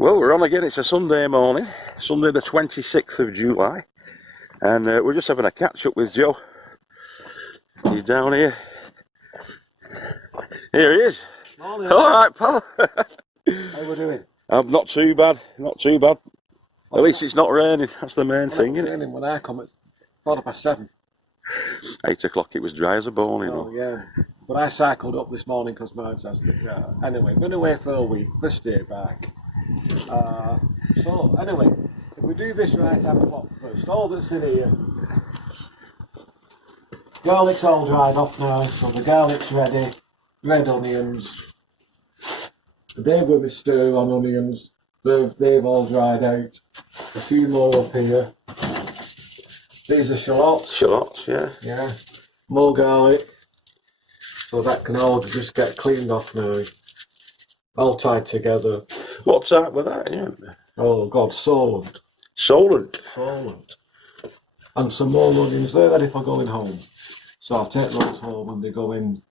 Well, we're on again. It's a Sunday morning, Sunday the 26th of July, and we're just having a catch up with Joe. He's down here. Here he is. Morning. All right, pal. How we doing? Not too bad, not too bad. At least it's not raining. That's the main thing, isn't it? Raining when I come at 7:15. 8 o'clock. It was dry as a bone, you know. Oh yeah, but I cycled up this morning because mine's has the car. Anyway, been away for a week. First day back. So anyway, if we do this right hand block first, all that's in here. Garlic's all dried off now, so the garlic's ready. Red onions. They've got a stir on onions. They've all dried out. A few more up here. These are shallots. Shallots, yeah. Yeah. More garlic. So that can all just get cleaned off now. All tied together. What type was that? Yeah. Oh God, solent. Solent. Solent. And some more onions. They're ready for going home. So I'll take those home and they go in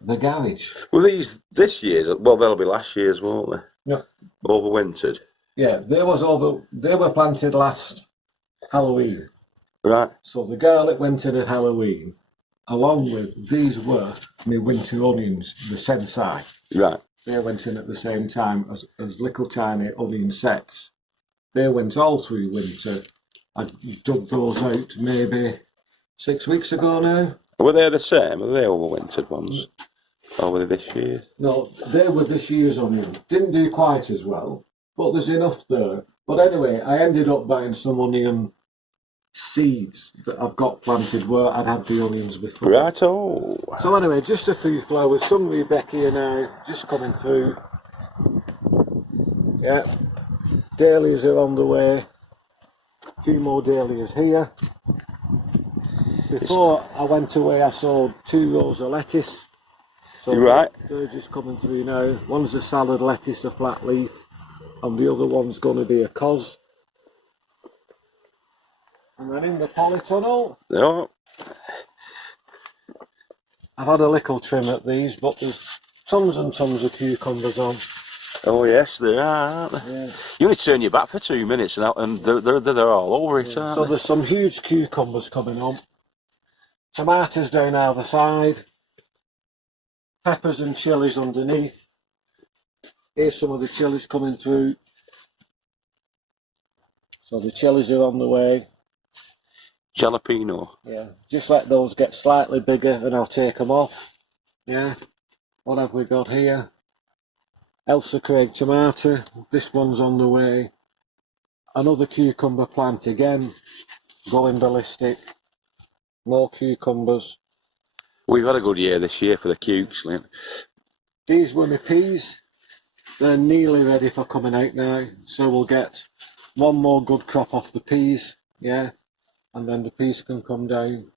the garage. Well, these this year's, well, they'll be last year's, won't they? Yeah. Overwintered. Yeah, they were planted last Halloween. Right. So the garlic went in at Halloween, along with these were my winter onions, the sensai. Right. They went in at the same time as little tiny onion sets. They went all through winter. I dug those out maybe 6 weeks ago now. Were they the same? Were they overwintered ones? Or were they this year? No, they were this year's onion. Didn't do quite as well, but there's enough there. But anyway, I ended up buying some onion seeds that I've got planted where I'd had the onions before. Right, oh. So anyway, just a few flowers. Some Rebecca now, just coming through. Yeah. Dahlias are on the way. A few more dahlias here. Before I went away, I sowed 2 rows of lettuce. So right. They're just coming through now. One's a salad lettuce, a flat leaf, and the other one's going to be a cos. And then in the polytunnel, Oh. I've had a little trim at these, but there's tons and tons of cucumbers on. Oh yes, they are, aren't they? Yeah. You only turn your back for 2 minutes and they're all over it, aren't So they? there's some huge cucumbers coming on. Tomatoes down either side. Peppers and chilies underneath. Here's some of the chilies coming through. So the chilies are on the way. Jalapeno. Yeah, just let those get slightly bigger and I'll take them off. Yeah. What have we got here? Elsa Craig tomato. This one's on the way. Another cucumber plant again. Going ballistic. More cucumbers. We've had a good year this year for the cukes, Lynn. These were my peas. They're nearly ready for coming out now. So we'll get one more good crop off the peas. Yeah. And then the peas can come down.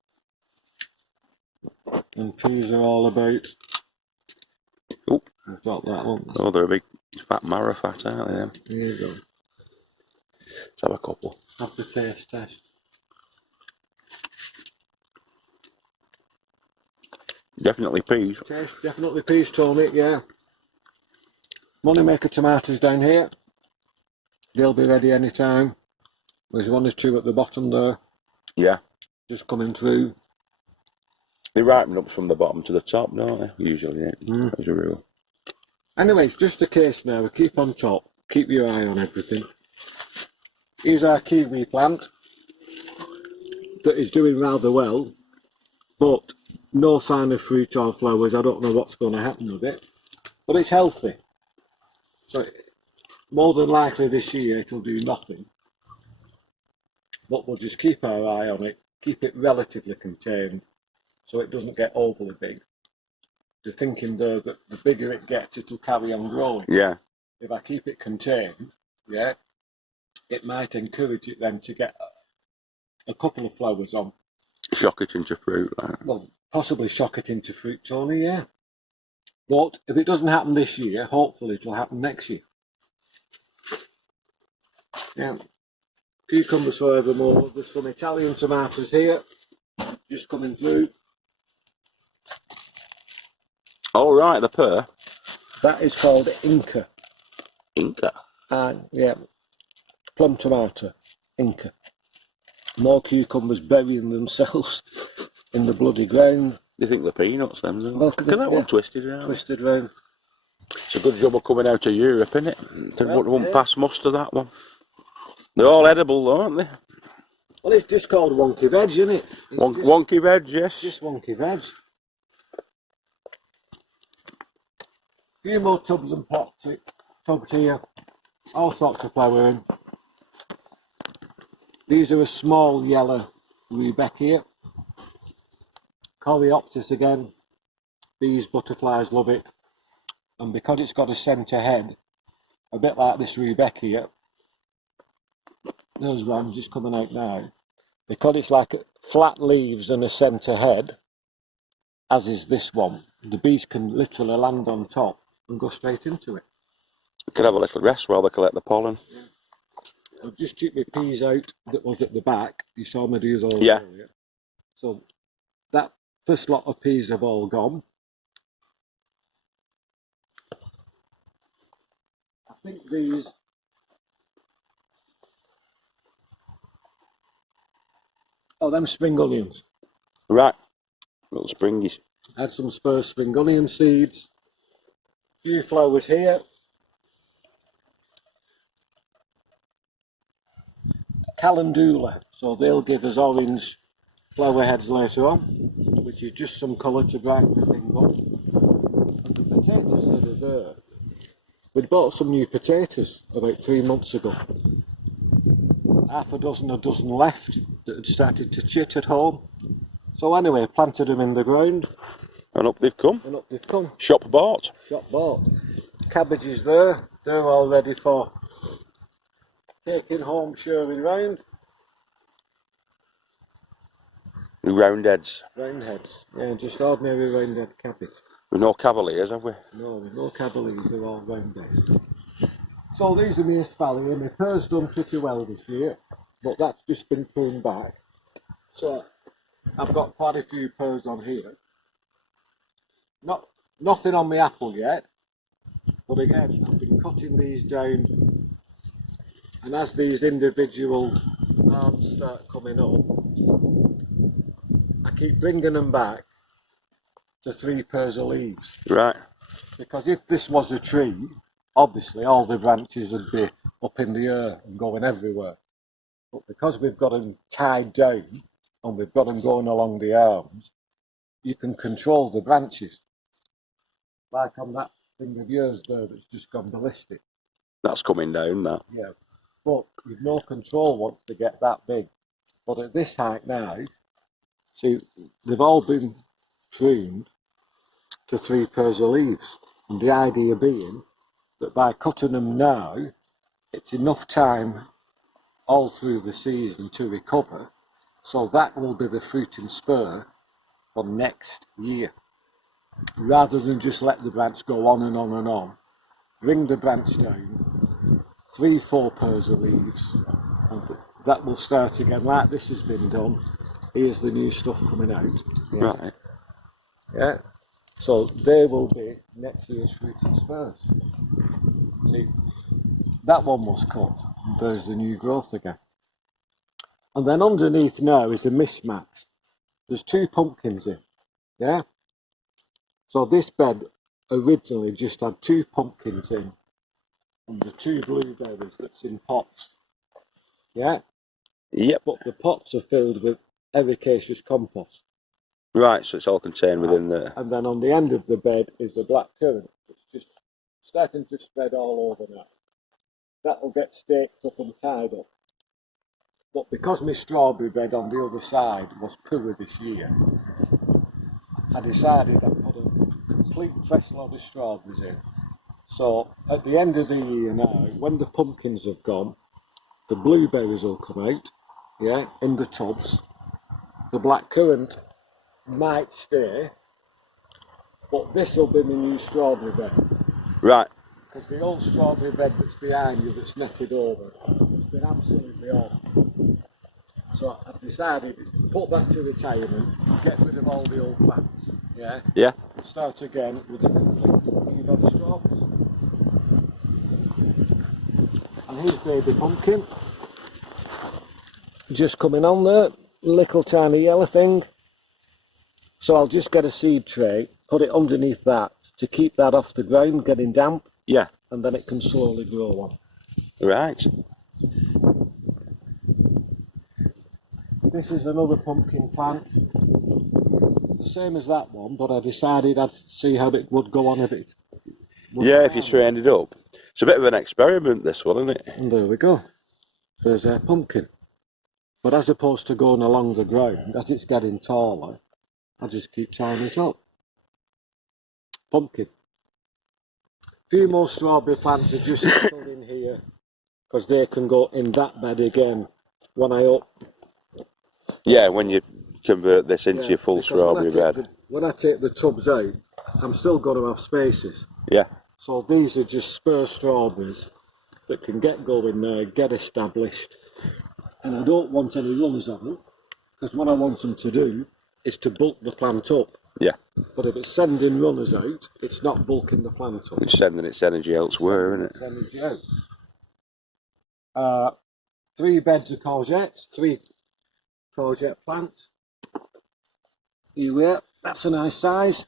And peas are all about. Oh, I've got that one. oh, they're a big fat marrow fat, aren't they? Them? There you go. Let's have a couple. Have the taste test. Definitely peas. Taste, definitely peas, Tony, yeah. Moneymaker tomatoes down here. They'll be ready any time. There's 1 or 2 at the bottom there. Yeah. Just coming through. They ripen up from the bottom to the top, don't they? Usually, yeah. As a rule. Anyway, it's just a case now. We keep on top. Keep your eye on everything. Here's our kiwi plant. That is doing rather well. But no sign of fruit or flowers. I don't know what's going to happen with it. But it's healthy. So more than likely this year it'll do nothing. But we'll just keep our eye on it. Keep it relatively contained. So it doesn't get overly big. You're thinking though that the bigger it gets, it'll carry on growing. Yeah. If I keep it contained, yeah, it might encourage it then to get a couple of flowers on. Shock it into fruit, right? Well, possibly shock it into fruit, Tony, yeah. But if it doesn't happen this year, hopefully it'll happen next year. Yeah. Cucumbers forevermore. There's some Italian tomatoes here, just coming through. Oh, right, the pear. That is called Inca. Inca. And yeah, plum tomato, Inca. More cucumbers burying themselves in the bloody ground. They think they're peanuts, them. Don't they? Look Look at that one twisted around. Twisted round. It's a good job of coming out of Europe, isn't it? They Well, won't yeah. pass muster, that one. They're all edible, though, aren't they? Well, it's just called wonky veg, isn't it? Wonky veg, yes. Just wonky veg. A few more tubs and pots, tubs here, all sorts of flowering. These are a small yellow rudbeckia. Coleopsis again. Bees, butterflies love it. And because it's got a centre head, a bit like this rudbeckia, those ones just coming out now, because it's like flat leaves and a centre head, as is this one, the bees can literally land on top and go straight into it. You can have a little rest while they collect the pollen. I've just took my peas out that was at the back. You saw me do those Yeah. earlier. So that first lot of peas have all gone. I think these them spring onions. Right. Little springies. Had some spur spring onion seeds. A few flowers here. Calendula, so they'll give us orange flower heads later on, which is just some colour to brighten the thing up. And the potatoes that are there, we'd bought some new potatoes about 3 months ago. Half a dozen left that had started to chit at home. So anyway, planted them in the ground. And up they've come. Shop bought. Shop bought. Cabbage is there, they're all ready for taking home, sharing round. Round heads. Round heads, yeah, just ordinary round head cabbage. With no cavaliers, have we? No, there's no cavaliers, they're all round heads. So these are my espalier. My pear's done pretty well this year, but that's just been pruned back. So I've got quite a few pears on here. Nothing on my apple yet, but again, I've been cutting these down, and as these individual arms start coming up, I keep bringing them back to 3 pairs of leaves. Right. Because if this was a tree, obviously all the branches would be up in the air and going everywhere. But because we've got them tied down and we've got them going along the arms, you can control the branches. Like on that thing of yours there that's just gone ballistic. That's coming down, that. Yeah. But you've no control once they get that big. But at this height now, see, they've all been pruned to 3 pairs of leaves. And the idea being that by cutting them now, it's enough time all through the season to recover. So that will be the fruiting spur for next year. Rather than just let the branch go on and on and on. Bring the branch down, 3-4 pairs of leaves, and that will start again like this has been done. Here's the new stuff coming out. Yeah. Right. Yeah. So they will be next year's fruiting spurs. See, that one was cut, and there's the new growth again. And then underneath now is a mismatch. There's 2 pumpkins in, yeah? So this bed originally just had 2 pumpkins in, and the 2 blueberries that's in pots, yeah? Yep. But the pots are filled with ericaceous compost. Right, so it's all contained within there. And then on the end of the bed is the black currant. It's just starting to spread all over now. That will get staked up and tied up. But because my strawberry bed on the other side was poorer this year, I decided I'd put a complete fresh load of strawberries in. So at the end of the year now, when the pumpkins have gone, the blueberries will come out, yeah, in the tubs. The black currant might stay, but this will be my new strawberry bed. Right. Because the old strawberry bed that's behind you that's netted over has been absolutely awful. So I've decided to put that to retirement, get rid of all the old plants, yeah? Yeah. And start again with a complete new bed of strawberries. And here's baby pumpkin. Just coming on there, little tiny yellow thing. So I'll just get a seed tray, put it underneath that to keep that off the ground, getting damp. Yeah. And then it can slowly grow on. Right. This is another pumpkin plant. The same as that one, but I decided I'd see how it would go on if it would Yeah, if you trained it up. It's a bit of an experiment, this one, isn't it? And there we go. There's a pumpkin. But as opposed to going along the ground, as it's getting taller, I just keep tying it up. Pumpkin. A few more strawberry plants are just settled in here because they can go in that bed again when I up. Yeah, when you convert this into your full strawberry bed. When I take the tubs out, I'm still going to have spaces. Yeah. So these are just spur strawberries that can get going there, get established. And I don't want any runners on them, because what I want them to do is to bulk the plant up. Yeah. But if it's sending runners out, it's not bulking the plant up. It's sending its energy elsewhere, isn't it? It's energy out. 3 beds of courgettes, 3 courgette plants. Here we are. That's a nice size.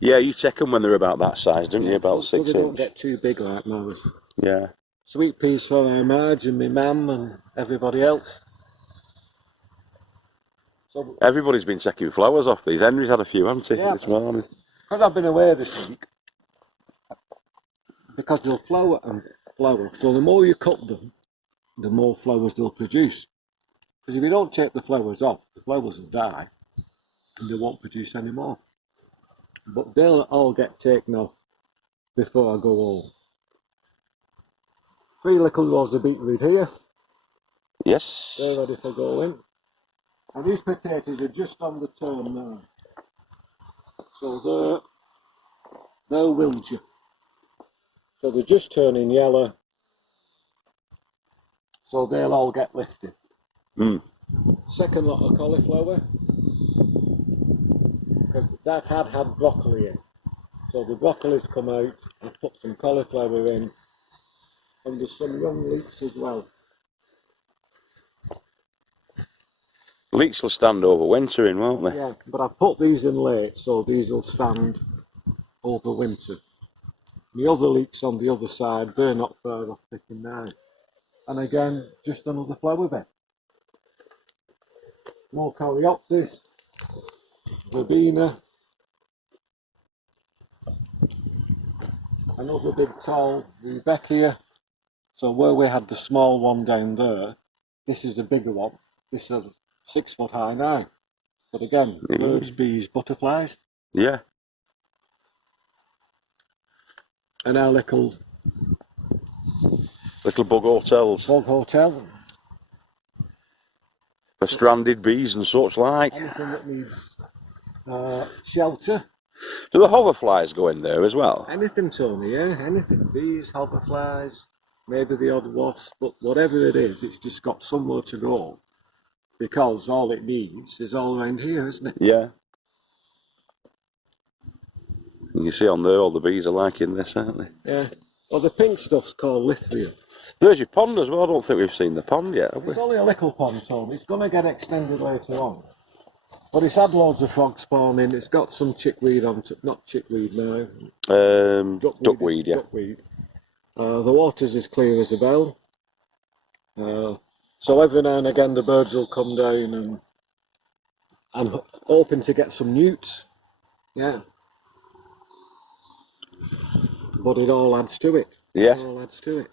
Yeah, you take them when they're about that size, don't you? About so 6 they don't inch. get too big like ours. Yeah. Sweet peas for our Marge and my mum and everybody else. So, Everybody's been taking flowers off these. Henry's had a few, hasn't he, this morning? because I've been away this week, because they'll flower and flower, so the more you cut them, the more flowers they'll produce. Because if you don't take the flowers off, the flowers will die and they won't produce any more. But they'll all get taken off before I go home. 3 little rows of beetroot here. Yes. They're ready for going. And these potatoes are just on the turn now. So they're wilger. So they're just turning yellow. So they'll all get lifted. Mm. Second lot of cauliflower. Because that had broccoli in. So the broccoli's come out. I've put some cauliflower in. And there's some young leeks as well. Leeks will stand over wintering, won't they? Yeah, but I've put these in late, so these will stand over winter. The other leeks on the other side, they're not far off picking now. And again, just another flower bed. More coreopsis, verbena, another big tall Rebecca. So where we had the small one down there, this is the bigger one. This is 6 foot high now. But again, birds, bees, butterflies. Yeah. And our little bug hotels. bog hotel. For stranded bees and such like. Anything that needs shelter. Do the hoverflies go in there as well? Anything, Tony, yeah? Anything. Bees, hoverflies, maybe the odd wasp, but whatever it is, it's just got somewhere to go. Because all it needs is all around here, isn't it? Yeah. You can see on there all the bees are liking this, aren't they? Yeah. Well, the pink stuff's called Lithria. There's your pond as well. I don't think we've seen the pond yet, have we? It's only a little pond, Tony. It's going to get extended later on. But it's had loads of frog spawning. It's got some chickweed on, not chickweed now. Duckweed, yeah. Duckweed. The water's as clear as a bell. So every now and again the birds will come down, and I'm hoping to get some newts. Yeah. But it all adds to it. Yeah. It all adds to it.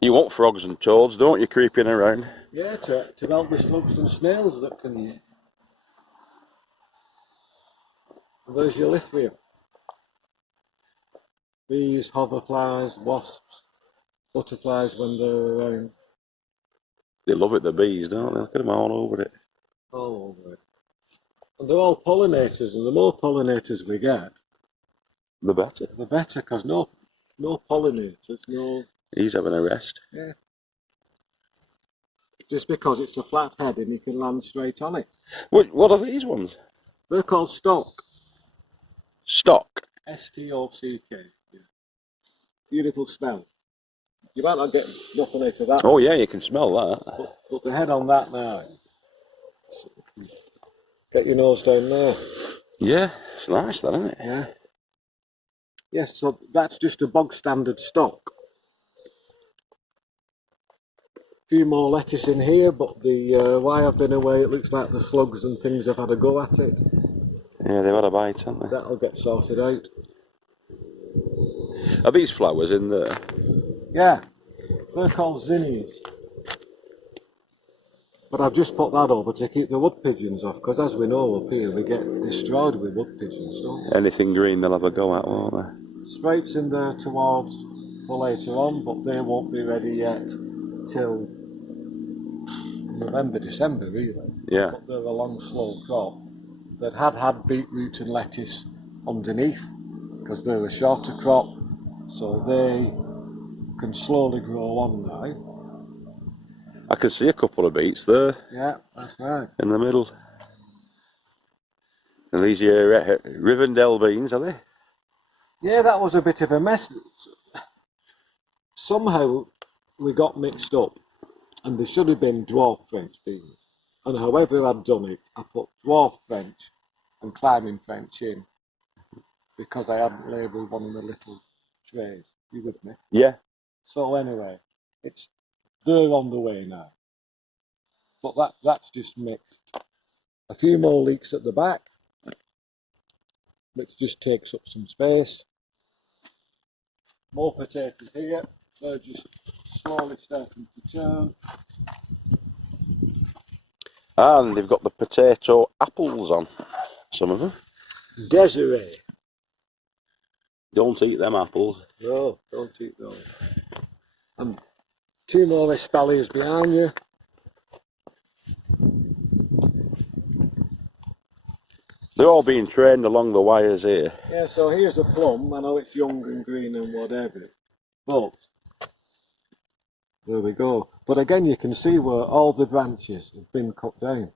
You want frogs and toads, don't you, creeping around? Yeah, to help with slugs and snails that can... There's your Lithria. Bees, hoverflies, wasps, butterflies when they're around. They love it, the bees, don't they? Look at them all over it. All over it. And they're all pollinators, and the more pollinators we get, The better. the better, because no pollinators, no... He's having a rest. Yeah. Just because it's a flat head and you can land straight on it. What are these ones? They're called stock. Stock. S-T-O-C-K. Yeah. Beautiful spell. You might not get nothing out of that. Oh yeah, you can smell that. Put the head on that now. Get your nose down there. Yeah, it's nice that, isn't it? Yeah. Yes, so that's just a bog standard stock. A few more lettuce in here, but while I've been away, it looks like the slugs and things have had a go at it. Yeah, they've had a bite, haven't they? That'll get sorted out. Are these flowers in there? Yeah, they're called zinnias. But I've just put that over to keep the wood pigeons off, because as we know up here, we get destroyed with wood pigeons, don't we? Anything green they'll have a go at, won't they? Sprouts in there towards for later on, but they won't be ready yet till November, December really. Yeah. But they're a long, slow crop that had beetroot and lettuce underneath, because they're a shorter crop, so they can slowly grow on now. I can see a couple of beets there. Yeah, that's right. In the middle. And these are Rivendell beans, are they? Yeah, that was a bit of a mess. Somehow we got mixed up, and they should have been dwarf French beans. And however I'd done it, I put dwarf French and climbing French in, because I hadn't labelled one of the little trays. You with me? Yeah. So anyway, they're on the way now. But that's just mixed. A few more leeks at the back, which just takes up some space. More potatoes here. They're just slowly starting to turn. And they've got the potato apples on, some of them. Desiree. Don't eat them apples. No, don't eat those. And two more espaliers behind you. They're all being trained along the wires here. Yeah, so here's a plum. I know it's young and green and whatever, but there we go. But again, you can see where all the branches have been cut down.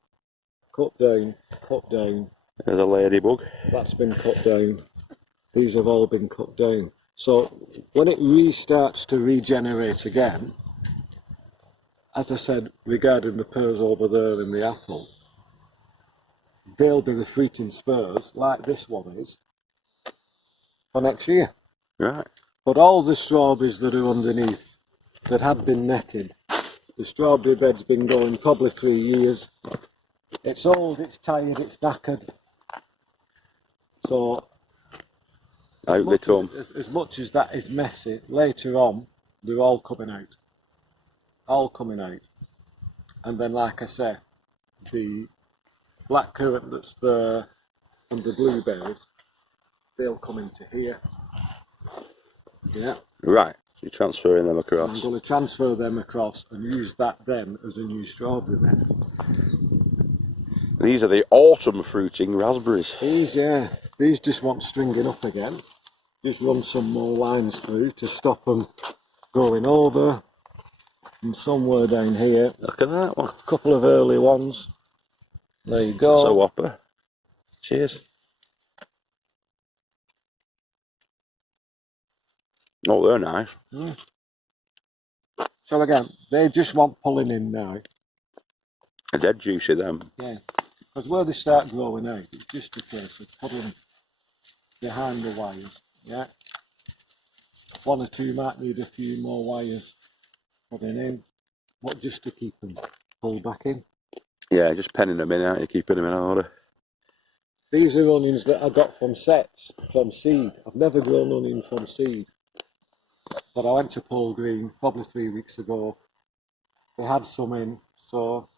Cut down, cut down. There's a ladybug. That's been cut down. These have all been cut down. So when it restarts to regenerate again, as I said regarding the pears over there in the apple, they'll be the fruiting spurs, like this one is, for next year. Right. But all the strawberries that are underneath, that had been netted, the strawberry bed's been going probably 3 years. It's old, it's tired, it's knackered. So, Out they come. as much as that is messy, later on, they're all coming out. All coming out. And then, like I say, the black currant that's there and the blueberries, they'll come into here. Yeah. Right. So you're transferring them across. I'm going to transfer them across and use that then as a new strawberry bed. These are the autumn fruiting raspberries. These just want stringing up again. Just run some more lines through to stop them going over. And somewhere down here, Look at that one. a couple of early ones. There you go. So whopper. Cheers. Oh, they're nice. Mm. So again, they just want pulling in now. They're dead juicy, them. Yeah. Because where they start growing out, it's just a case of putting behind the wires. Yeah. One or two might need a few more wires putting in, but just to keep them pulled back in. Yeah, just penning them in, aren't you? Keeping them in order. These are onions that I got from sets, from seed. I've never grown onion from seed. But I went to Paul Green probably 3 weeks ago. They had some in, so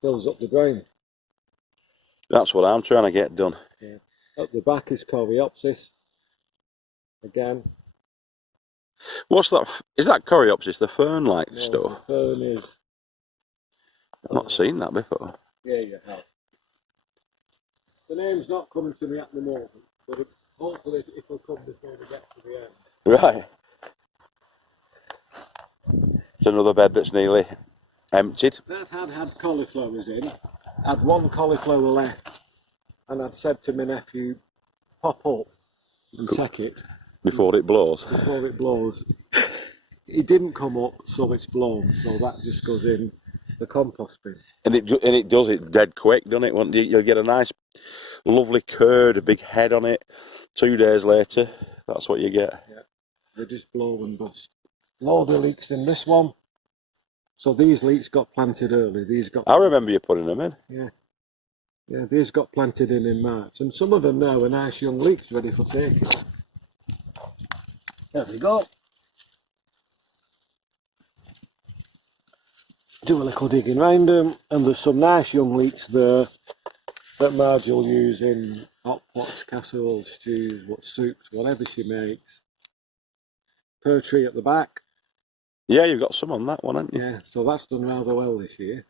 fills up the ground. That's what I'm trying to get done. Yeah. At the back is Coreopsis. Again. What's that? Is that Coreopsis, the fern-like No, stuff? the fern is. I've not seen that before. Yeah, you have. The name's not coming to me at the moment, but hopefully it will come before we get to the end. Right. It's another bed that's nearly emptied. That had cauliflowers in. Had one cauliflower left, and I'd said to my nephew, pop up and take it. before it blows. Before it blows. It didn't come up, so it's blown. So that just goes in the compost bin. And it does it dead quick, doesn't it? You'll get a nice, lovely curd, a big head on it. 2 days later, that's what you get. Yeah, they just blow and bust. Load of leeks in this one. So these leeks got planted early. I remember you putting them in. Yeah. Yeah, these got planted in March. And some of them now are nice young leeks ready for taking. There we go. Do a little digging round them, and there's some nice young leeks there that Marge will use in hot pots, casseroles, stews, soups, whatever she makes. Pear tree at the back. Yeah, you've got some on that one, haven't you? Yeah, so that's done rather well this year.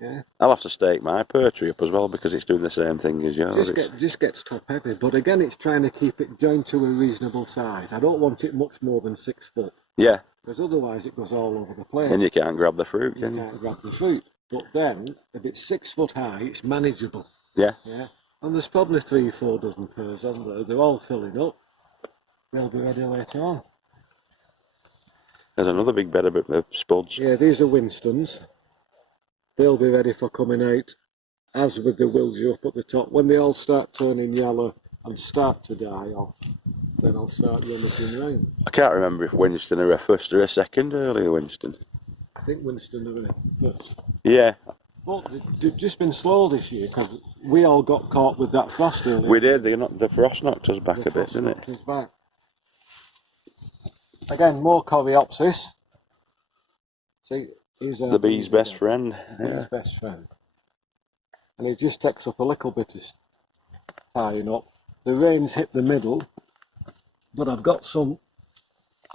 Yeah. I'll have to stake my pear tree up as well because it's doing the same thing as yours. Just gets top heavy, but again, it's trying to keep it down to a reasonable size. I don't want it much more than 6 foot. Yeah. Because otherwise it goes all over the place. And you can't grab the fruit, can you? You can't grab the fruit. But then, if it's 6 foot high, it's manageable. Yeah. Yeah. And there's probably 3-4 dozen pears on there. They're all filling up. They'll be ready later on. There's another big bed of spuds. Yeah, these are Winstons. They'll be ready for coming out, as with the Wilgie up at the top. When they all start turning yellow and start to die off, then I'll start rummaging round. I can't remember if Winston are a first or a second earlier Winston. I think Winston are first. Yeah. But they've just been slow this year because we all got caught with that frost earlier. We did. The frost knocked us back a bit, didn't it? Us back. Again, more coreopsis. See, here's the bee's best friend. Yeah. Bee's best friend. And it just takes up a little bit of tying up. The reins hit the middle, but I've got some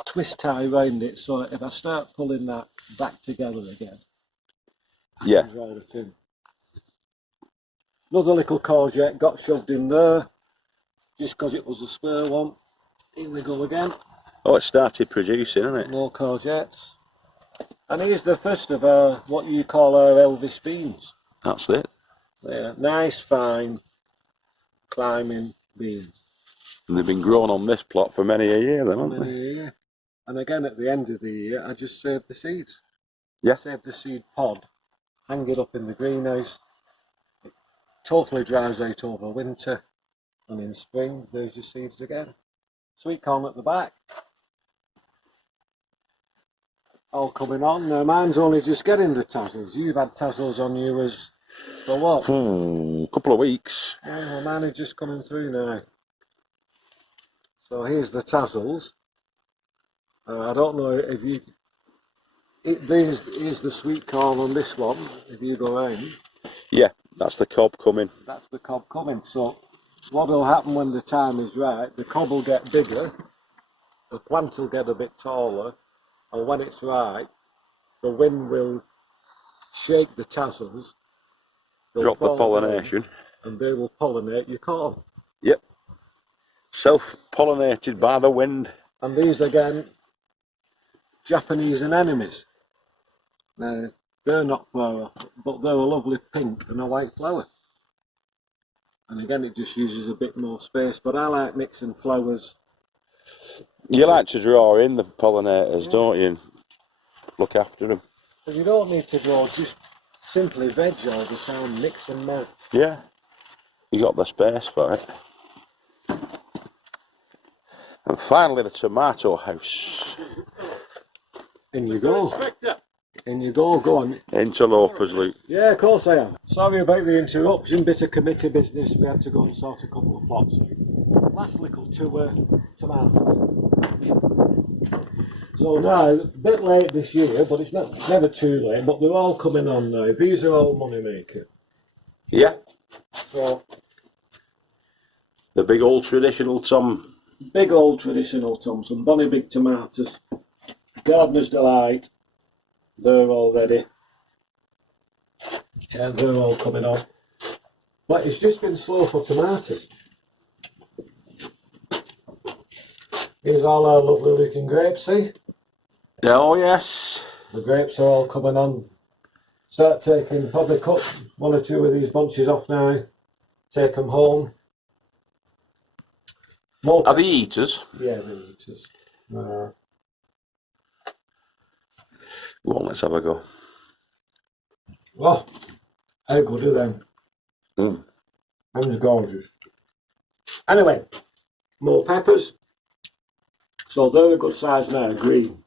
twist tie around it, so if I start pulling that back together again, I can roll it in. Another little courgette got shoved in there, just because it was a spare one. Here we go again. Oh, it started producing, hasn't it? More courgettes. And here's the first of our, what you call our Elvis beans. That's it. They're nice, fine, climbing beans. And they've been grown on this plot for many a year then, haven't they? Yeah. And again, at the end of the year, I just save the seeds. Yeah. Save the seed pod, hang it up in the greenhouse. It totally dries out over winter. And in spring, there's your seeds again. Sweetcorn at the back. All coming on. Now, mine's only just getting the tassels. You've had tassels on yours for what? Couple of weeks. Yeah, well, mine are just coming through now. So here's the tassels. I don't know if you... Here's the sweet corn on this one, if you go round. Yeah, that's the cob coming. That's the cob coming. So what will happen when the time is right, the cob will get bigger, the plant will get a bit taller, and when it's right, the wind will shake the tassels. Drop the pollination. And they will pollinate your corn. Yep. Self-pollinated by the wind. And these again, Japanese anemones. Now, they're not far off, but they're a lovely pink and a white flower. And again, it just uses a bit more space, but I like mixing flowers. You like to draw in the pollinators, don't you? And look after them. But you don't need to draw, just simply veg all the time, mix and match. Yeah. You got the space for it. And finally, the tomato house. In you go. In you go, go on. Interlopers, Luke. Yeah, of course I am. Sorry about the interruption, bit of committee business. We had to go and sort a couple of plots out. Last little two tomatoes. So now, a bit late this year, but it's never too late, but they're all coming on now. These are all money maker. Yeah. So, the big old traditional Tom. Big old traditional Tom, some bonny big tomatoes. Gardener's Delight. They're all ready. Yeah, they're all coming on. But it's just been slow for tomatoes. Here's all our lovely looking grapes, see? Oh, yes. The grapes are all coming on. Start taking, probably cut one or two of these bunches off now. Take them home. More Are they eaters? Yeah, they're eaters. Go on, let's have a go. Oh, how good are them? Mm. Them's gorgeous. Anyway, more peppers. So they're a good size now, green.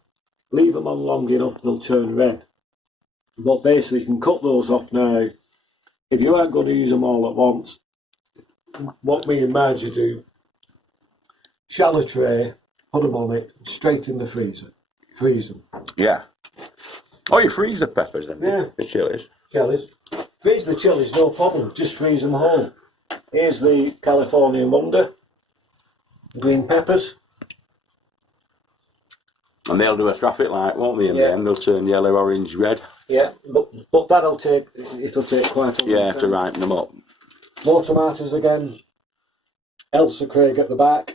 Leave them on long enough, they'll turn red. But basically, you can cut those off now. If you aren't going to use them all at once, what me and Margie do, shallow tray, put them on it, straight in the freezer. Freeze them. Yeah. Oh, you freeze the peppers then? Yeah. The chilies? Chilies. Freeze the chilies, no problem. Just freeze them whole. Here's the Californian Wonder. Green peppers. And they'll do a traffic light, won't they, in the end? They'll turn yellow, orange, red. Yeah, but it'll take quite a long time. To ripen them up. More tomatoes again. Elsa Craig at the back. A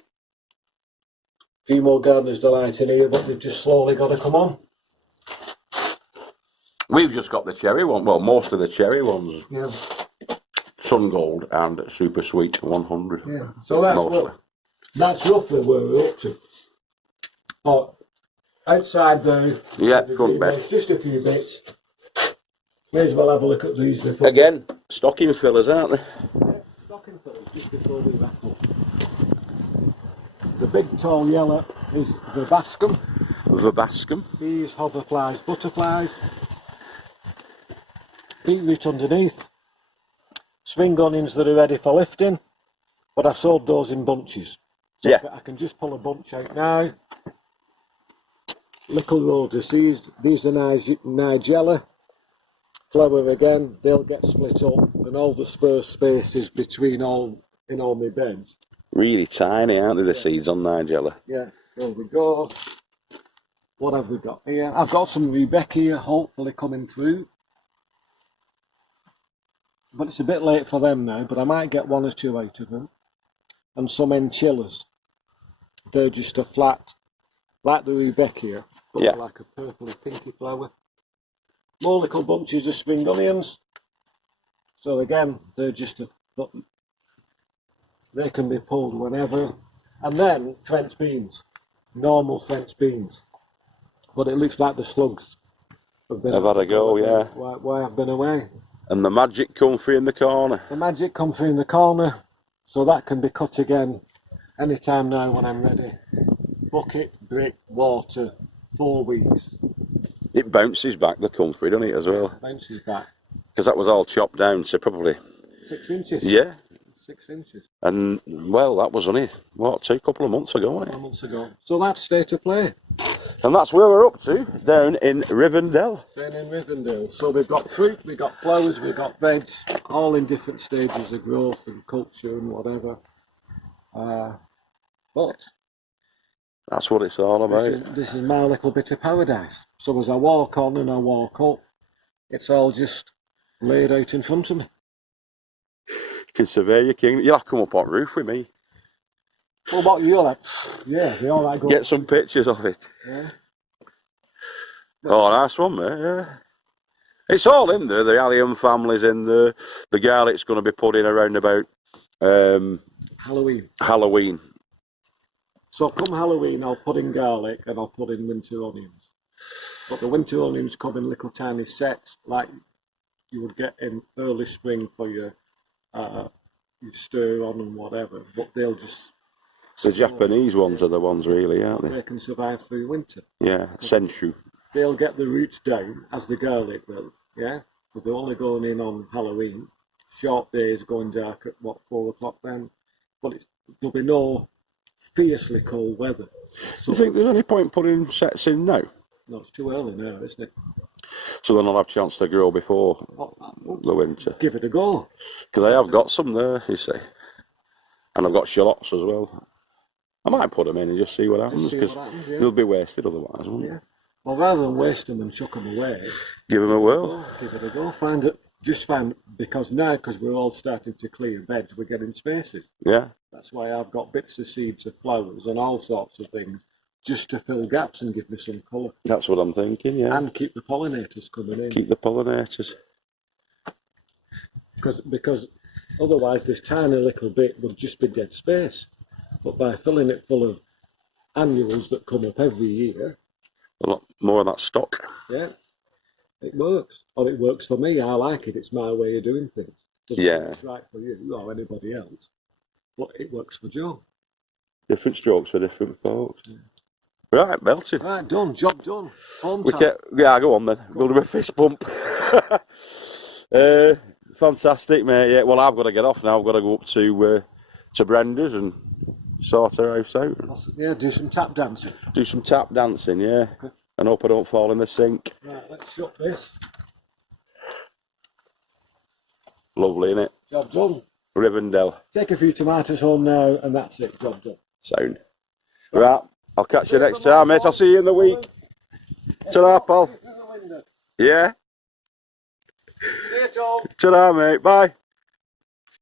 few more Gardener's Delight in here, but they've just slowly got to come on. We've just got the cherry one, well, most of the cherry ones. Yeah. Sun Gold and Super Sweet 100. Yeah. So that's roughly where we're up to. But outside the front bed. just a few bits. May as well have a look at these before. Again, stocking fillers, aren't they? Yeah, stocking fillers just before we wrap up. The big tall yellow is Verbascum. Verbascum. These hoverflies, butterflies. Beetroot underneath. Swing onions that are ready for lifting. But I sowed those in bunches. So Yeah. I can just pull a bunch out now. Little roses, these are Nigella. Flower again, they'll get split up, and all the spare spaces between all my beds. Really tiny, aren't they, the seeds on Nigella? Yeah, there we go. What have we got here? I've got some Rebecca hopefully coming through. But it's a bit late for them now, but I might get one or two out of them. And some enchillas. They're just a flat, like the Rebecca, but like a purpley pinky flower. More little bunches of spring onions. So again, they're just they can be pulled whenever. And then French beans, normal French beans. But it looks like the slugs have had a go, yeah. Why I've been away. And the magic comfrey in the corner. The magic comfrey in the corner, so that can be cut again anytime now when I'm ready. Bucket, brick, water, 4 weeks. It bounces back, the comfrey, doesn't it, as well? Bounces back. Because that was all chopped down to probably... 6 inches. Yeah. 6 inches. And, well, that was only, couple of months ago, wasn't it? 4 months ago. So that's state of play. And that's where we're up to, down in Rivendell. Down in Rivendell. So we've got fruit, we've got flowers, we've got veg, all in different stages of growth and culture and whatever. But that's what it's all about. This is my little bit of paradise. So as I walk on and I walk up, it's all just laid out in front of me. You can survey your kingdom. You'll have to come up on roof with me. Well, what you're like, yeah, they all like go. Get some pictures of it. Yeah. Oh, nice one, mate, yeah. It's all in there, the allium family's in there. The garlic's going to be put in around about Halloween. So come Halloween, I'll put in garlic and I'll put in winter onions. But the winter onions come in little tiny sets, like you would get in early spring for your stir on and whatever. But they'll just... The Japanese ones are the ones really, aren't they? They can survive through winter. Yeah, sensu. They'll get the roots down, as the garlic will, yeah? But they're only going in on Halloween. Short days, going dark at, 4 o'clock then? But there'll be no fiercely cold weather. So, Do you think there's any point putting sets in now? No, it's too early now, isn't it? So then I'll have a chance to grow before the winter. Give it a go. Because I have got some there, you see. And I've got shallots as well. I might put them in and just see what happens, because they'll be wasted otherwise, won't they? Yeah. Well, rather than waste them and chuck them away, give them a whirl. Give it a go. Because we're all starting to clear beds, we're getting spaces. Yeah. That's why I've got bits of seeds of flowers and all sorts of things, just to fill gaps and give me some colour. That's what I'm thinking, yeah. And keep the pollinators coming in. Keep the pollinators. Because otherwise this tiny little bit would just be dead space. But by filling it full of annuals that come up every year, A lot more of that stock. yeah, it works. Or it works for me. I like it. It's my way of doing things. Doesn't Yeah. mean it's right for you or anybody else, but it works for Joe. Different strokes for different folks. Right, melted. Right, done. Job done. On We time. kept, yeah, go on then. We'll do a fist bump. Fantastic, mate. Yeah, well, I've got to get off now. I've got to go up to Brenda's and sort her house out. Yeah, do some tap dancing. Do some tap dancing, yeah. And hope I don't fall in the sink. Right, let's shut this. Lovely, innit? Job done. Rivendell. Take a few tomatoes home now, and that's it. Job done. Sound. Right, I'll catch you next time, mate. I'll see you in the week. Ta-da, pal. Yeah? See you, Tom. Ta-da, mate. Bye.